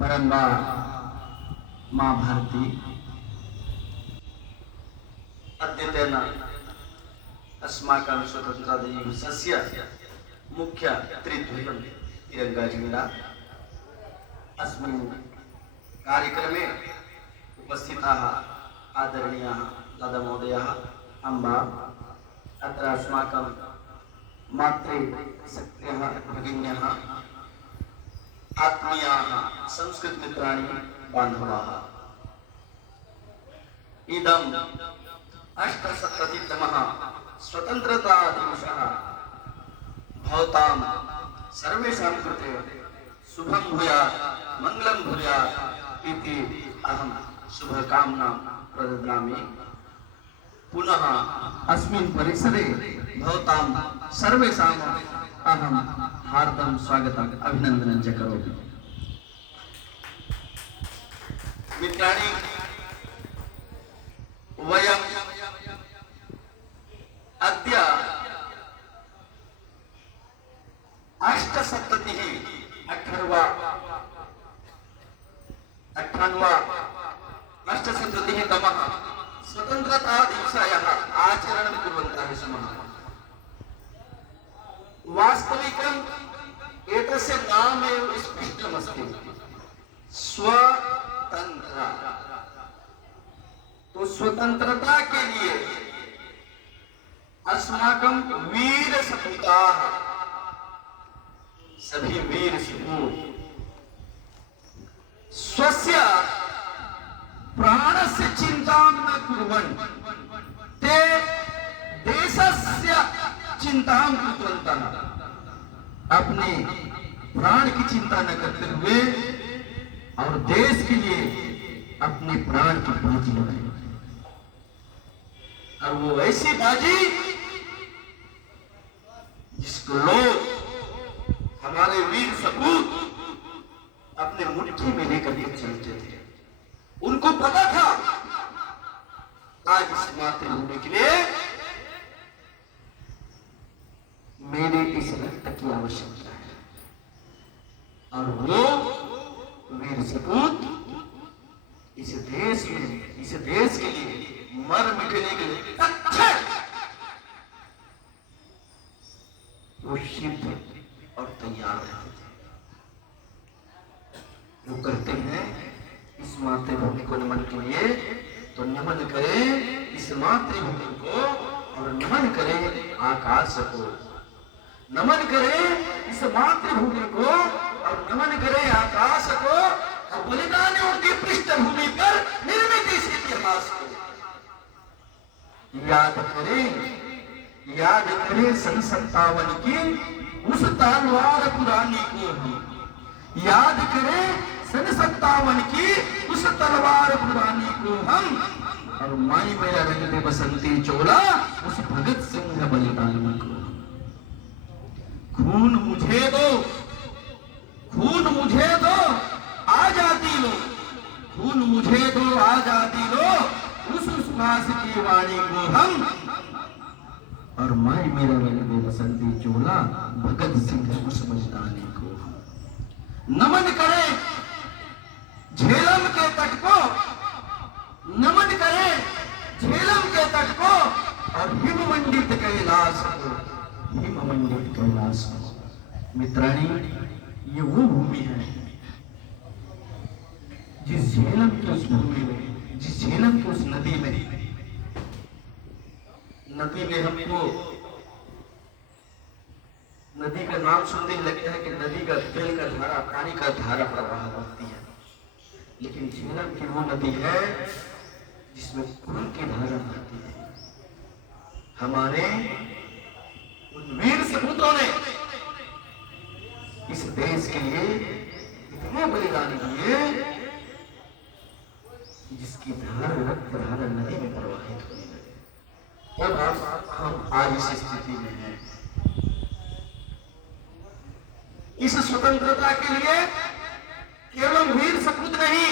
परम्बा मां भारती अद्यतेन अस्माकं स्वतन्त्रदिवसस्य मुख्य त्रिध्वजं तिरङ्गाझण्डा अस्मिन् कार्यक्रमे उपस्थिताः आदरणीयाः दादामहोदयाः अम्बा अत्र अस्माकं मातृशक्त्यः भगिन्यः आत्मीयाः संस्कृतमित्राणि बान्धवाः इदम् 870तमः स्वतन्त्रतादिवसः भवतां सर्वेषां कृते शुभं भूयात् मङ्गलं भूयात् इति अहं शुभकामनां प्रददामि। पुनः अस्मिन् परिसरे भवतां सर्वेषाम् अहं हार्दं स्वागतम् अभिनन्दनं च करोमि। मित्राणि, वयम् अद्य 870 तमः स्वतन्त्रतादिवसायाः आचरणं कुर्वन्तः स्मः। वास्तविकम् एतस्य नाम एव स्पष्टमस्ति, स्वतंत्र। तो स्वतंत्रता के लिए अस्माकं वीर सपूताः, सभी वीर सपूत स्वस्य प्राणस्य चिन्तां न कुर्वन् ते देशस्य चिंतां कुर्वन्तः, अपने प्राण की चिंता न करते हुए और देश के लिए अपने प्राण की बाजी लगाई। और वो ऐसी बाजी जिसको लोग, हमारे वीर सपूत अपने मुट्ठी में लेकर के चलते थे। उनको पता था आज इस मातृभूमि के लिए मेरे इस रक्त की आवश्यकता है। और वो वीर सपूत इस देश में, इस देश के लिए मर मिटने के लिए अच्छे वो सिद्ध और तैयार रहते थे। वो कहते हैं इस मातृभूमि को नमन के लिए तो नमन करें इस मातृभूमि को, और नमन करें आकाश को। नमन करें इस मातृभूमि को और नमन करें आकाश को, और बलिदानियों की पृष्ठभूमि पर निर्मित इस इतिहास को याद करें सन 57 की उस तलवार पुरानी को ही याद करें, सन 57 की उस तलवार पुरानी को हम, और माई मेरा रंग दे बसंती चोला उस भगत सिंह बलिदानी को। खून मुझे दो, खून मुझे दो, आजादी लो, खून मुझे दो, आजादी लो, उस सुहास की वाणी को हम, और माई मेरा रंग दे बसंती चोला भगत सिंह उस बलिदानी को। नमन करें झेलम के तट को, नमन करें झेलम के तट को, और हिममंडित कैलाश को, हिममंडित कैलाश को। मित्राणी, ये वो भूमि है जिस झेलम की उस भूमि में, जिस झेलम की उस नदी में हमको नदी का नाम सुनते ही लगता है कि नदी का तेल का धारा, पानी का धारा प्रवाह होती है, लेकिन झेलम की वो नदी है जिसमें खून की धारा बहती है। हमारे उन वीर सपूतों ने इस देश के लिए इतने बलिदान दिए जिसकी धारा, रक्त धारा नदी में प्रवाहित होने लगे। अब हम आज इस स्थिति में हैं। इस स्वतंत्रता के लिए केवल वीर सपूत नहीं,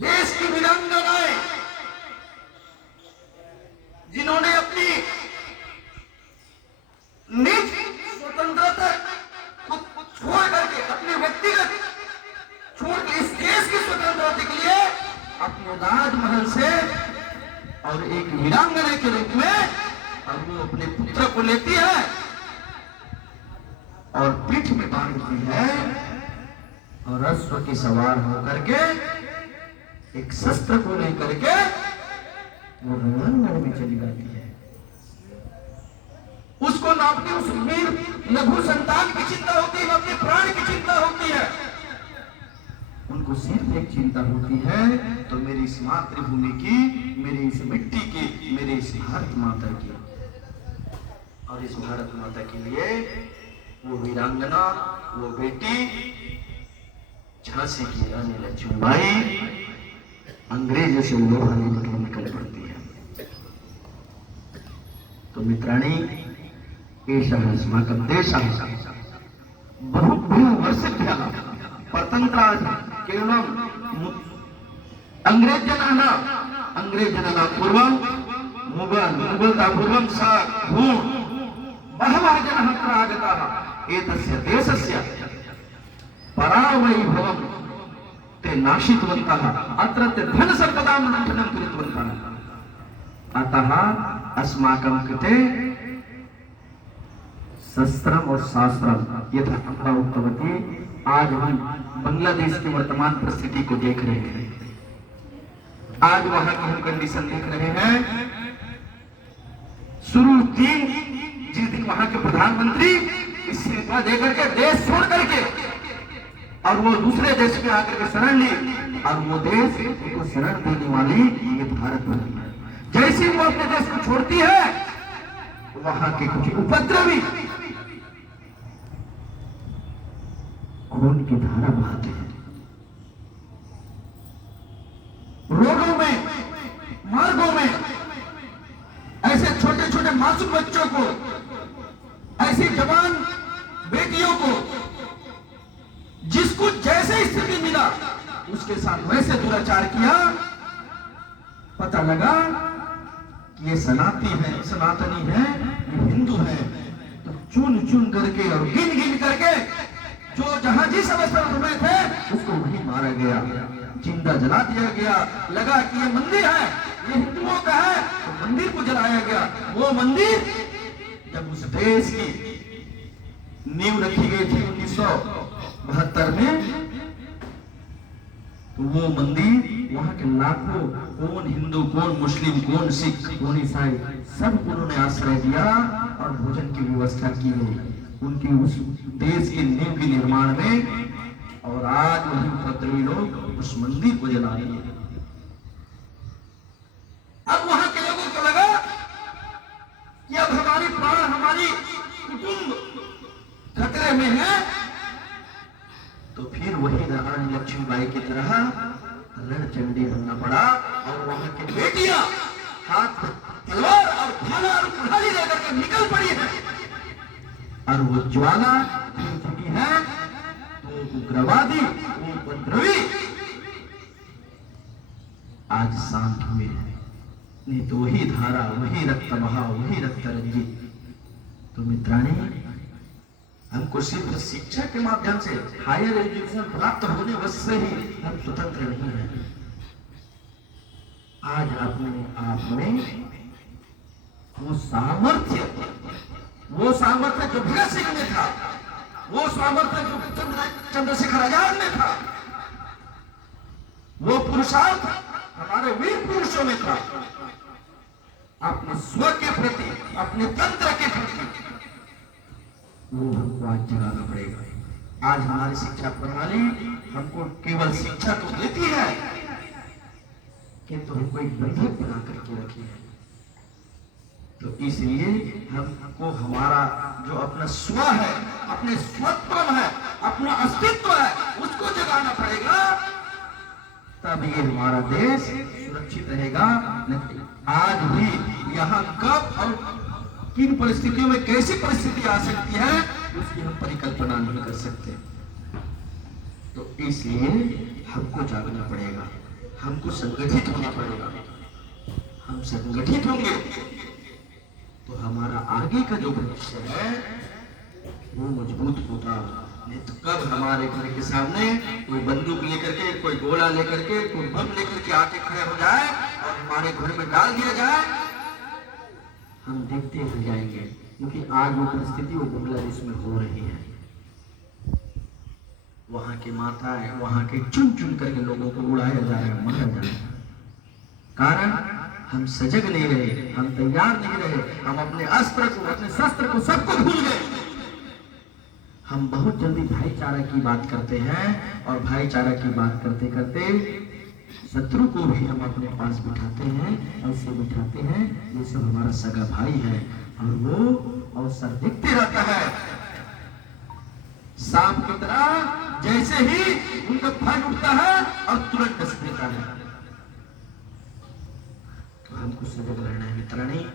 देश की वीरांगनाएं जिन्होंने अपनी निज स्वतंत्रता को छोड़ करके अपने व्यक्तिगत छोड़ के इस देश की स्वतंत्रता के लिए अपने राजमहल से और एक वीरांगना के रूप में और वो अपने पुत्र को लेती है और पीठ में बांधती है और अश्व की सवार होकर के एक शस्त्र को लेकर के वो रणांगण में चली जाती है। उसको ना अपनी उस वीर लघु संतान की चिंता होती है, ना अपने प्राण की चिंता होती है। उनको सिर्फ एक चिंता होती है, तो मेरी इस मातृभूमि की, मेरी इस मिट्टी की, मेरी इस भारत माता की। और इस भारत माता के लिए वो वीरांगना, वो बेटी झांसी की रानी लक्ष्मीबाई अंग्रेजों से लोहा लेकर निकल पड़ती है। तो मित्राणि, एषः अस्माकं देशः बहु वर्षेभ्यः परतन्त्रात् केवलम् अंग्रेजजनानां पूर्वं मुगलता पूर्वं स बहवः जनाः अत्र आगताः। एतस्य देशस्य परावैभवं ते नाशितवन्तः, अत्रत्य धनसम्पदां लुण्ठनं कृतवन्तः। अतः अस्माकं कृते शस्त्रम और शास्त्रम यथा अम्बा उक्तवती, आज हम बांग्लादेश की वर्तमान परिस्थिति को देख रहे हैं। आज वहां की हम कंडीशन देख रहे हैं। शुरू जिस दिन वहां के प्रधानमंत्री इस्तीफा देकर के देश छोड़ करके और वो दूसरे देश में आकर के शरण ली, और वो देश उनको शरण देने वाली ये भारत बनी है। जैसे वो अपने देश को छोड़ती है, वहां के कुछ उपद्रवी खून की धारा बहाते हैं। रोडों में, मार्गों में ऐसे छोटे छोटे मासूम बच्चों को, ऐसी जवान बेटियों को, जिसको जैसे स्थिति मिला उसके साथ वैसे दुराचार किया। पता लगा कि ये सनातनी है, ये हिंदू है, तो चुन चुन करके और गिन गिन करके जो जहां जिस अवस्था में थे उसको वहीं मारा गया, जिंदा जला दिया गया। लगा कि ये मंदिर है, ये हिंदुओं का है, तो मंदिर को जलाया गया। वो मंदिर जब उस देश की नींव रखी गई थी 1972 में, तो वो मंदिर वहां के लाखों, कौन हिंदू, कौन मुस्लिम, कौन सिख, कौन ईसाई, सब उन्होंने आश्रय दिया और भोजन की व्यवस्था की गई उनकी उस देश के नींव के निर्माण में। और आज वही उपद्रवी लोग उस मंदिर को जला रहे हैं। अब वहां के लोगों को लगा कि अब हमारी प्राण, हमारी कुटुंब खतरे में है, तो फिर वही रानी लक्ष्मीबाई की तरह रणचंडी बनना पड़ा। और वहां की बेटियां हाथ तलवार और भाला और कुल्हाड़ी लेकर के निकल पड़ी है, और वो ज्वाला फिर चुकी है। तो उग्रवादी, उपद्रवी आज शांत हुए हैं। नहीं तो वही धारा, वही रक्त बहाव, वही रक्त रंजित। तो मित्राणि, हमको सिर्फ शिक्षा के माध्यम से, हायर एजुकेशन प्राप्त होने बस से ही हम स्वतंत्र नहीं हैं। आज अपने आप में वो सामर्थ्य जो भगत सिंह में था, वो सामर्थ्य जो चंद्रशेखर आजाद में था, वो पुरुषार्थ हमारे वीर पुरुषों में था। अपने स्व के प्रति, अपने तंत्र के प्रति वो हमको आज जगाना पड़ेगा। आज हमारी शिक्षा प्रणाली हमको केवल शिक्षा तो देती है, किंतु हमको एक बंधक बना करके रखी है। तो इसलिए हमको हमारा जो अपना स्व है, अपने स्वत्व है, अपना अस्तित्व है, उसको जगाना पड़ेगा। तब ये हमारा देश सुरक्षित रहेगा। आज भी यहाँ कब और किन परिस्थितियों में कैसी परिस्थिति आ सकती है, उसकी हम परिकल्पना नहीं कर सकते। तो इसलिए हमको जागना पड़ेगा, हमको संगठित होना पड़ेगा। हम संगठित होंगे तो हमारा आगे का जो भविष्य है वो मजबूत होगा। नहीं तो कब हमारे घर के सामने कोई बंदूक लेकर के, कोई गोला लेकर के, कोई बम लेकर के आके खड़े हो जाए और हमारे घर में डाल दिया जाए, हम देखते रह जाएंगे। क्योंकि आज वो परिस्थिति वो बांग्लादेश में हो रही है। वहां के माताएं वहां के चुन चुन करके लोगों को उड़ाया जा रहा है, मारा जा रहा है। कारण हम सजग नहीं रहे, हम तैयार नहीं रहे, हम अपने अस्त्र को, अपने शस्त्र को, सबको भूल गए। हम बहुत जल्दी भाईचारा की बात करते हैं और भाईचारा की बात करते करते शत्रु को भी हम अपने पास बिठाते हैं, ऐसे बिठाते हैं जैसे हमारा सगा भाई है, और वो अवसर देखते रहता है सांप की तरह, जैसे ही उनका फन उठता है और तुरंत डस देता है। तो हमको सजग रहना है मित्राणी,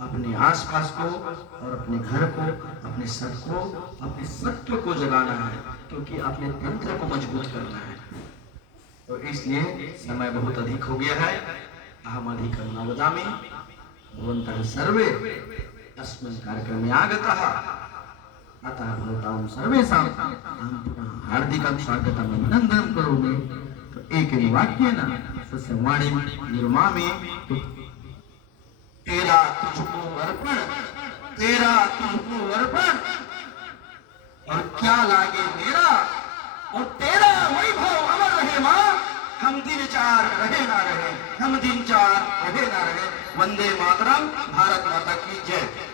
अपने आसपास को और अपने घर को, अपने सत को, अपने सत्व को जगाना है, क्योंकि अपने तंत्र को मजबूत करना है। तो इसलिए समय बहुत अधिक हो गया है। अहम अधिकं न वदामि, भवन्तः सर्वे अस्मिन् कार्यक्रमे आगताः, अतः भवतां सर्वेषाम् अहं पुनः हार्दिकं स्वागतम् अभिनन्दनं करोमि। तो एकेन वाक्येन स्वस्य वाणीं निर्मामि। तेरा तुझको अर्पण, तेरा तुझको अर्पण, और क्या लागे मेरा, और तेरा वैभव अमर रहे मां। हम दिन चार रहे ना रहे, हम दिन चार रहे ना रहे। वंदे मातरम। भारत माता की जय।